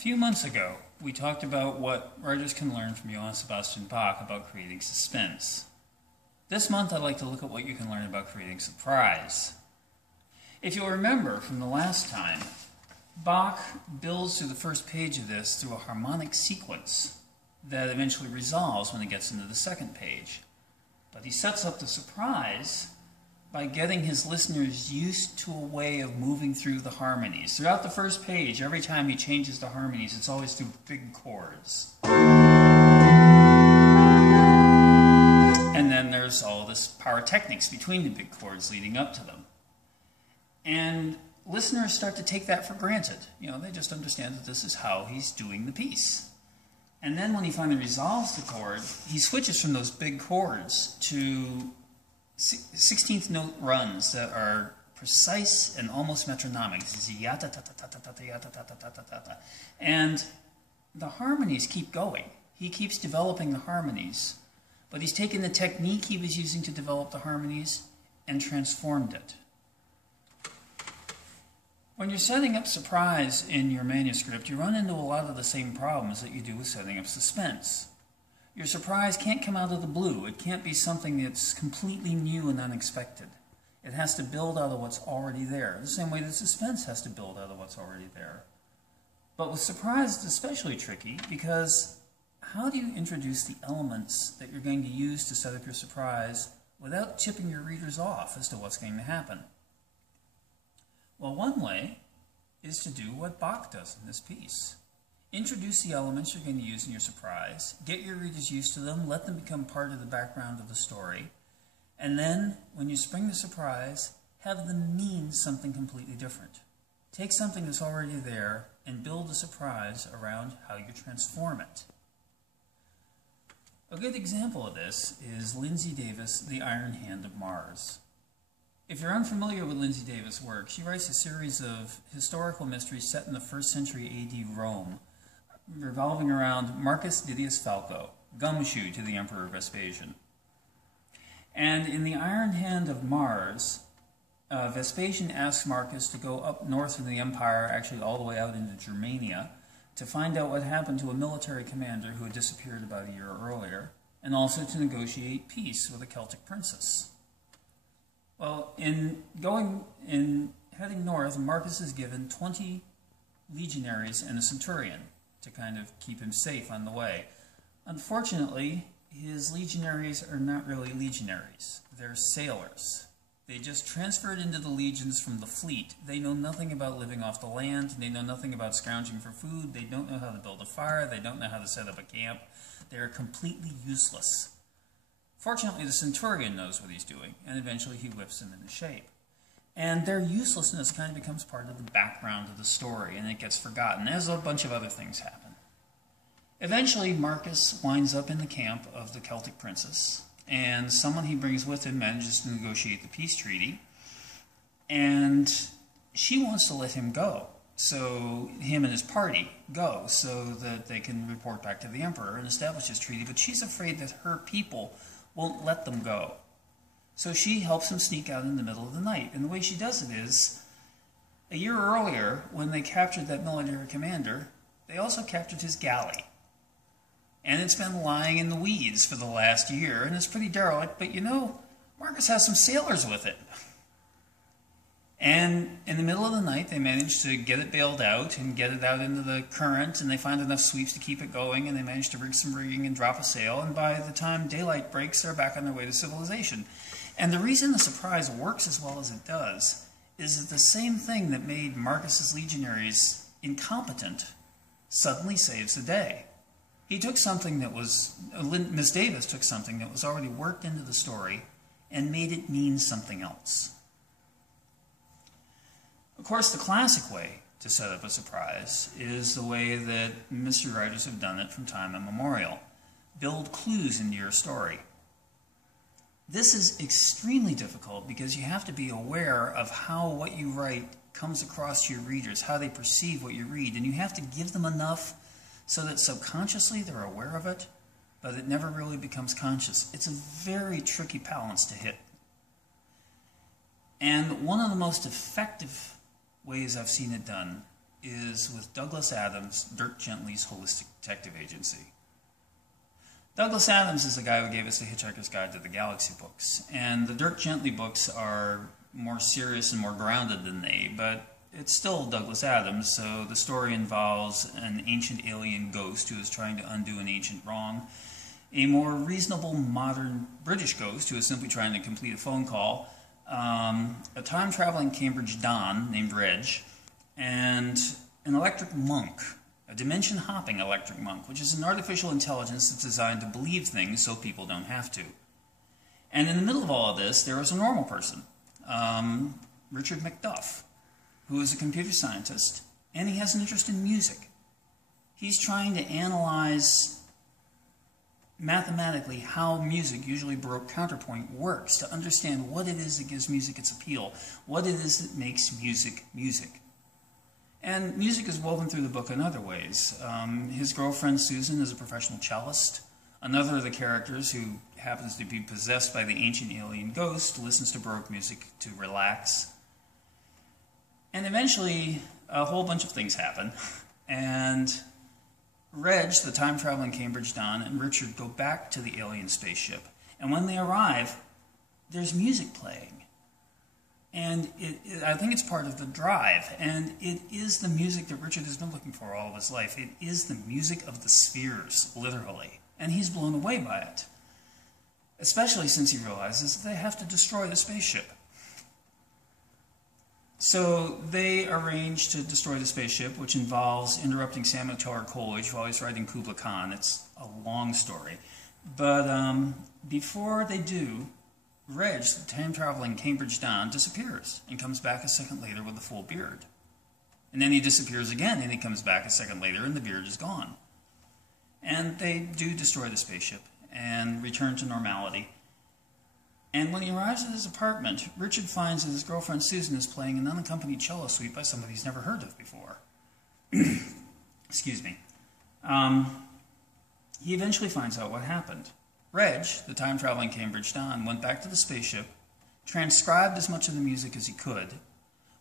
few months ago, we talked about what writers can learn from Johann Sebastian Bach about creating suspense. This month, I'd like to look at what you can learn about creating surprise. If you'll remember from the last time, Bach builds through the first page of this through a harmonic sequence that eventually resolves when it gets into the second page. But he sets up the surprise by getting his listeners used to a way of moving through the harmonies. Throughout the first page, every time he changes the harmonies, it's always through big chords. And then there's all this pyrotechnics between the big chords leading up to them. And listeners start to take that for granted. They just understand that this is how he's doing the piece. And then when he finally resolves the chord, he switches from those big chords to 16th note runs that are precise and almost metronomic. And the harmonies keep going. He keeps developing the harmonies, but he's taken the technique he was using to develop the harmonies and transformed it. When you're setting up surprise in your manuscript, you run into a lot of the same problems that you do with setting up suspense. Your surprise can't come out of the blue. It can't be something that's completely new and unexpected. It has to build out of what's already there, the same way that suspense has to build out of what's already there. But with surprise, it's especially tricky because how do you introduce the elements that you're going to use to set up your surprise without tipping your readers off as to what's going to happen? Well, one way is to do what Bach does in this piece. Introduce the elements you're going to use in your surprise, get your readers used to them, let them become part of the background of the story, and then, when you spring the surprise, have them mean something completely different. Take something that's already there and build a surprise around how you transform it. A good example of this is Lindsay Davis' The Iron Hand of Mars. If you're unfamiliar with Lindsay Davis' work, she writes a series of historical mysteries set in the 1st century AD Rome, revolving around Marcus Didius Falco, gumshoe to the Emperor Vespasian. And in The Iron Hand of Mars, Vespasian asks Marcus to go up north in the empire, actually all the way out into Germania, to find out what happened to a military commander who had disappeared about a year earlier, and also to negotiate peace with a Celtic princess. Well, in heading north, Marcus is given 20 legionaries and a centurion to kind of keep him safe on the way. Unfortunately, his legionaries are not really legionaries. They're sailors. They just transferred into the legions from the fleet. They know nothing about living off the land. They know nothing about scrounging for food. They don't know how to build a fire. They don't know how to set up a camp. They're completely useless. Fortunately, the centurion knows what he's doing, and eventually he whips them into shape. And their uselessness kind of becomes part of the background of the story, and it gets forgotten, as a bunch of other things happen. Eventually, Marcus winds up in the camp of the Celtic princess, and someone he brings with him manages to negotiate the peace treaty, and she wants to let him go, so him and his party go, so that they can report back to the emperor and establish this treaty, but she's afraid that her people won't let them go. So she helps him sneak out in the middle of the night. And the way she does it is, a year earlier, when they captured that military commander, they also captured his galley. And it's been lying in the weeds for the last year, and it's pretty derelict, but Marcus has some sailors with it. And in the middle of the night, they manage to get it bailed out and get it out into the current, and they find enough sweeps to keep it going, and they manage to rig some rigging and drop a sail, and by the time daylight breaks, they're back on their way to civilization. And the reason the surprise works as well as it does is that the same thing that made Marcus's legionaries incompetent suddenly saves the day. He took something that was, Miss Davis took something that was already worked into the story and made it mean something else. Of course, the classic way to set up a surprise is the way that mystery writers have done it from time immemorial. Build clues into your story. This is extremely difficult because you have to be aware of how what you write comes across to your readers, how they perceive what you read, and you have to give them enough so that subconsciously they're aware of it, but it never really becomes conscious. It's a very tricky balance to hit. And one of the most effective ways I've seen it done is with Douglas Adams, Dirk Gently's Holistic Detective Agency. Douglas Adams is the guy who gave us the Hitchhiker's Guide to the Galaxy books, and the Dirk Gently books are more serious and more grounded than they, but it's still Douglas Adams, so the story involves an ancient alien ghost who is trying to undo an ancient wrong, a more reasonable modern British ghost who is simply trying to complete a phone call, a time-traveling Cambridge Don named Reg, and an electric monk, a dimension-hopping electric monk, which is an artificial intelligence that's designed to believe things so people don't have to. And in the middle of all of this, there is a normal person, Richard McDuff, who is a computer scientist, and he has an interest in music. He's trying to analyze mathematically how music, usually Baroque counterpoint, works, to understand what it is that gives music its appeal, what it is that makes music music. And music is woven through the book in other ways. His girlfriend Susan is a professional cellist. Another of the characters, who happens to be possessed by the ancient alien ghost, listens to Baroque music to relax. And eventually, a whole bunch of things happen, and Reg, the time-traveling Cambridge Don, and Richard go back to the alien spaceship. And when they arrive, there's music playing. And I think it's part of the drive. And it is the music that Richard has been looking for all of his life. It is the music of the spheres, literally. And he's blown away by it. Especially since he realizes that they have to destroy the spaceship. So they arrange to destroy the spaceship, which involves interrupting Samuel Taylor Coleridge while he's writing Kubla Khan. It's a long story. But before they do, Reg, the time-traveling Cambridge Don, disappears and comes back a second later with a full beard. And then he disappears again, and he comes back a second later, and the beard is gone. And they do destroy the spaceship and return to normality. And when he arrives at his apartment, Richard finds that his girlfriend Susan is playing an unaccompanied cello suite by somebody he's never heard of before. Excuse me. He eventually finds out what happened. Reg, the time-traveling Cambridge Don, went back to the spaceship, transcribed as much of the music as he could,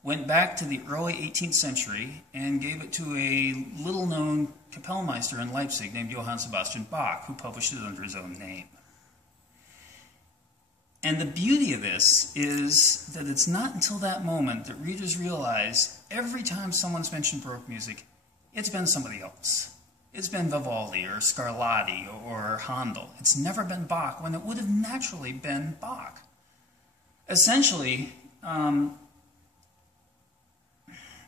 went back to the early 18th century, and gave it to a little-known Kapellmeister in Leipzig named Johann Sebastian Bach, who published it under his own name. And the beauty of this is that it's not until that moment that readers realize every time someone's mentioned Baroque music, it's been somebody else. It's been Vivaldi or Scarlatti or Handel. It's never been Bach when it would have naturally been Bach. Essentially,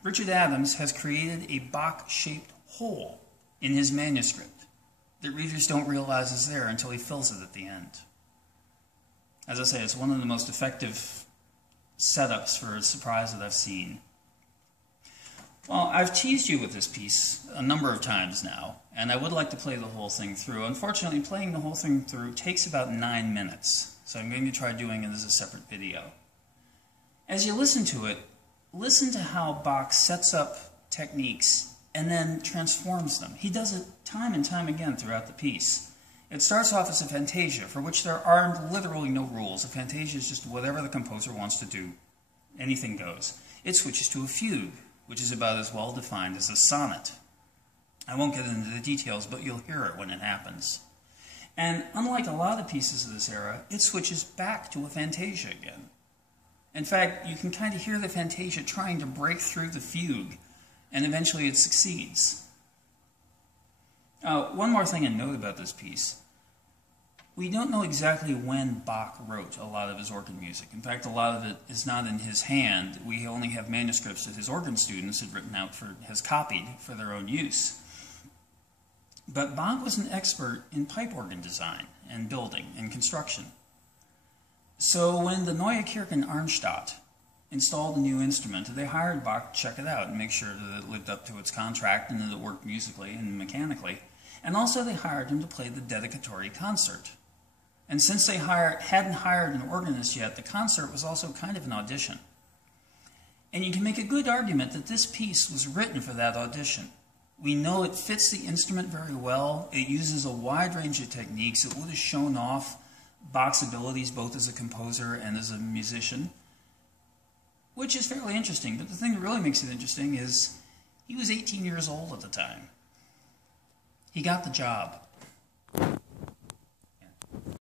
Richard Adams has created a Bach-shaped hole in his manuscript that readers don't realize is there until he fills it at the end. As I say, it's one of the most effective setups for a surprise that I've seen. Well, I've teased you with this piece a number of times now, and I would like to play the whole thing through. Unfortunately, playing the whole thing through takes about 9 minutes, so I'm going to try doing it as a separate video. As you listen to it, listen to how Bach sets up techniques and then transforms them. He does it time and time again throughout the piece. It starts off as a fantasia, for which there are literally no rules. A fantasia is just whatever the composer wants to do. Anything goes. It switches to a fugue, which is about as well defined as a sonnet. I won't get into the details, but you'll hear it when it happens. And unlike a lot of pieces of this era, it switches back to a fantasia again. In fact, you can kind of hear the fantasia trying to break through the fugue, and eventually it succeeds. One more thing to note about this piece. We don't know exactly when Bach wrote a lot of his organ music. In fact, a lot of it is not in his hand. We only have manuscripts that his organ students had written out has copied for their own use. But Bach was an expert in pipe organ design and building and construction. So when the Neue Kirche in Arnstadt installed a new instrument, they hired Bach to check it out and make sure that it lived up to its contract and that it worked musically and mechanically. And also they hired him to play the dedicatory concert. And since they hadn't hired an organist yet, the concert was also kind of an audition. And you can make a good argument that this piece was written for that audition. We know it fits the instrument very well. It uses a wide range of techniques. It would have shown off Bach's abilities both as a composer and as a musician, which is fairly interesting. But the thing that really makes it interesting is He was 18 years old at the time. He got the job.